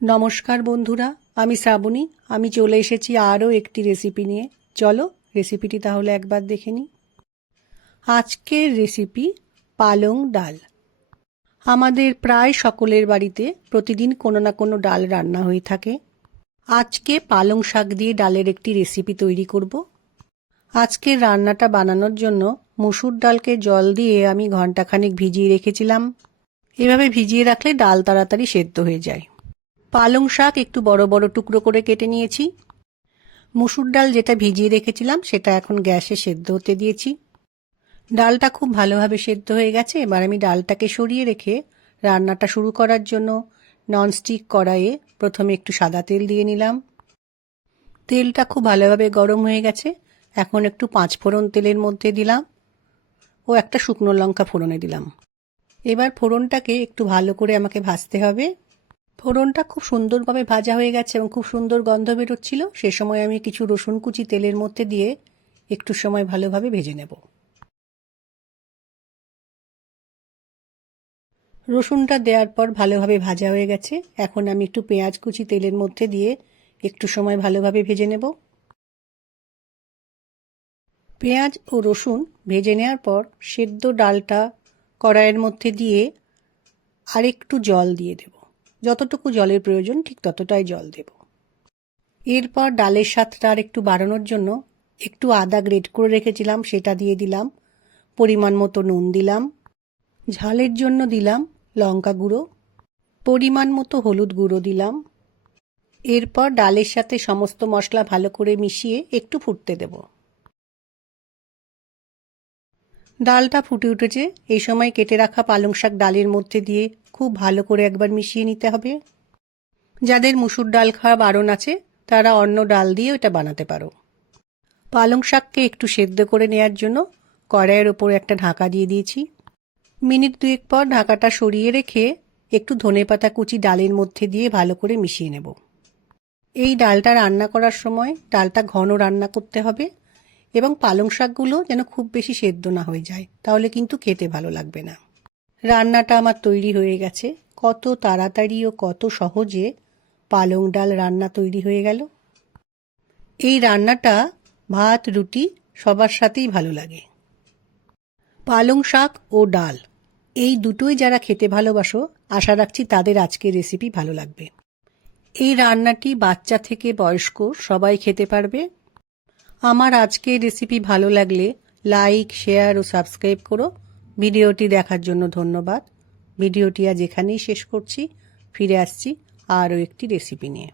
নমস্কার বন্ধুরা, আমি শ্রাবণী। আমি চলে এসেছি আরও একটি রেসিপি নিয়ে। চলো রেসিপিটি তাহলে একবার দেখে নিই। আজকের রেসিপি পালং ডাল। আমাদের প্রায় সকলের বাড়িতে প্রতিদিন কোনো না কোনো ডাল রান্না হয়ে থাকে। আজকে পালং শাক দিয়ে ডালের একটি রেসিপি তৈরি করব। আজকের রান্নাটা বানানোর জন্য মসুর ডালকে জল দিয়ে আমি ঘন্টাখানেক ভিজিয়ে রেখেছিলাম। এভাবে ভিজিয়ে রাখলে ডাল তাড়াতাড়ি সেদ্ধ হয়ে যায়। পালং শাক একটু বড় বড় টুকরো করে কেটে নিয়েছি। মসুর ডাল যেটা ভিজিয়ে রেখেছিলাম সেটা এখন গ্যাসে সেদ্ধ হতে দিয়েছি। ডালটা খুব ভালোভাবে সেদ্ধ হয়ে গেছে। এবার আমি ডালটাকে সরিয়ে রেখে রান্নাটা শুরু করার জন্য ননস্টিক কড়াইয়ে প্রথমে একটু সাদা তেল দিয়ে নিলাম। তেলটা খুব ভালোভাবে গরম হয়ে গেছে। এখন একটু 5 ফোড়ন তেলের মধ্যে দিলাম ও একটা শুকনো লঙ্কা ফোড়নে দিলাম। এবার ফোড়নটাকে একটু ভালো করে আমাকে ভাজতে হবে। ফোড়নটা খুব সুন্দরভাবে ভাজা হয়ে গেছে এবং খুব সুন্দর গন্ধ বেরোচ্ছিল। সে সময় আমি কিছু রসুন কুচি তেলের মধ্যে দিয়ে একটু সময় ভালোভাবে ভেজে নেব। রসুনটা দেওয়ার পর ভালোভাবে ভাজা হয়ে গেছে। এখন আমি একটু পেঁয়াজ কুচি তেলের মধ্যে দিয়ে একটু সময় ভালোভাবে ভেজে নেব। পেঁয়াজ ও রসুন ভেজে নেওয়ার পর সেদ্ধ ডালটা কড়াইয়ের মধ্যে দিয়ে আরেকটু জল দিয়ে দেব। যতটুকু জলের প্রয়োজন ঠিক ততটাই জল দেব। এরপর ডালের স্বাদটা আর একটু বাড়ানোর জন্য একটু আদা গ্রেট করে রেখেছিলাম সেটা দিয়ে দিলাম। পরিমাণ মতো নুন দিলাম। ঝালের জন্য দিলাম লঙ্কা গুঁড়ো। পরিমাণ মতো হলুদ গুঁড়ো দিলাম। এরপর ডালের সাথে সমস্ত মশলা ভালো করে মিশিয়ে একটু ফুটতে দেব। ডালটা ফুটে উঠেছে। এই সময় কেটে রাখা পালং শাক ডালের মধ্যে দিয়ে খুব ভালো করে একবার মিশিয়ে নিতে হবে। যাদের মুসুর ডাল খাওয়া বারণ আছে তারা অন্য ডাল দিয়ে ওটা বানাতে পারো। পালং শাককে একটু সেদ্ধ করে নেওয়ার জন্য কড়াইয়ের ওপর একটা ঢাকা দিয়ে দিয়েছি। মিনিট 2 পর ঢাকাটা সরিয়ে রেখে একটু ধনেপাতা কুচি ডালের মধ্যে দিয়ে ভালো করে মিশিয়ে নেব। এই ডালটা রান্না করার সময় ডালটা ঘন রান্না করতে হবে এবং পালং শাকগুলো যেন খুব বেশি সেদ্ধ না হয়ে যায়, তাহলে কিন্তু খেতে ভালো লাগবে না। রান্নাটা আমার তৈরি হয়ে গেছে। কত তাড়াতাড়ি ও কত সহজে পালং ডাল রান্না তৈরি হয়ে গেল। এই রান্নাটা ভাত রুটি সবার সাথেই ভালো লাগে। পালং শাক ও ডাল এই দুটোই যারা খেতে ভালোবাসো আশা রাখছি তাদের আজকের রেসিপি ভালো লাগবে। এই রান্নাটি বাচ্চা থেকে বয়স্ক সবাই খেতে পারবে। আমার আজকের রেসিপি ভালো লাগলে লাইক, শেয়ার ও সাবস্ক্রাইব করো। ভিডিওটি দেখার জন্য ধন্যবাদ। ভিডিওটি আজ এখানেই শেষ করছি। ফিরে আসছি আরও একটি রেসিপি নিয়ে।